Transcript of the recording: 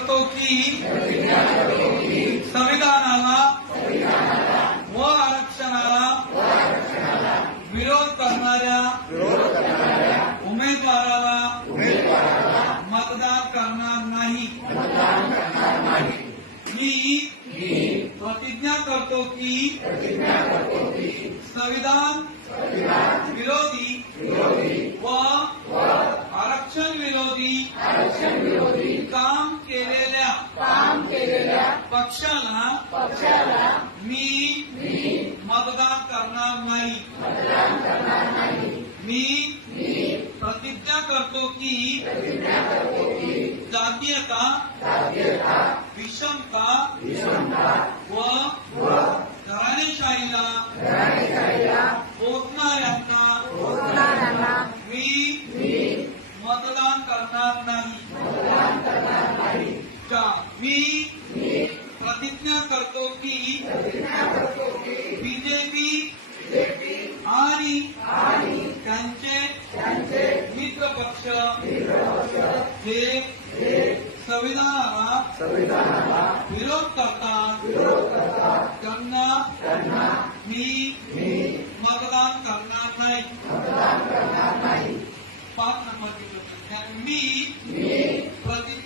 करतो की संविधानाला व आरक्षणाला विरोध करणाऱ्या उमेदवाराला मतदान करणार नाही. मी प्रतिज्ञा करतो की संविधान विरोधी विरोधी काम केलेल्या काम केलेल्या पक्षाला पक्षाला मी मतदान करणार नाही. मतदान करणार नाही. मी प्रतिज्ञा करतो की जातीयता जातीयता विषमता विषमता व घराणेशाहीला घराणेशाहीला पोचणाऱ्यांना पोचणाऱ्यांना मी मी मतदान करणार नाही का मी प्रतिज्ञा करतो की। बीजेपी। आणि त्यांचे मित्र पक्ष हे। संविधानाला विरोध करतात त्यांना। मी। me, me.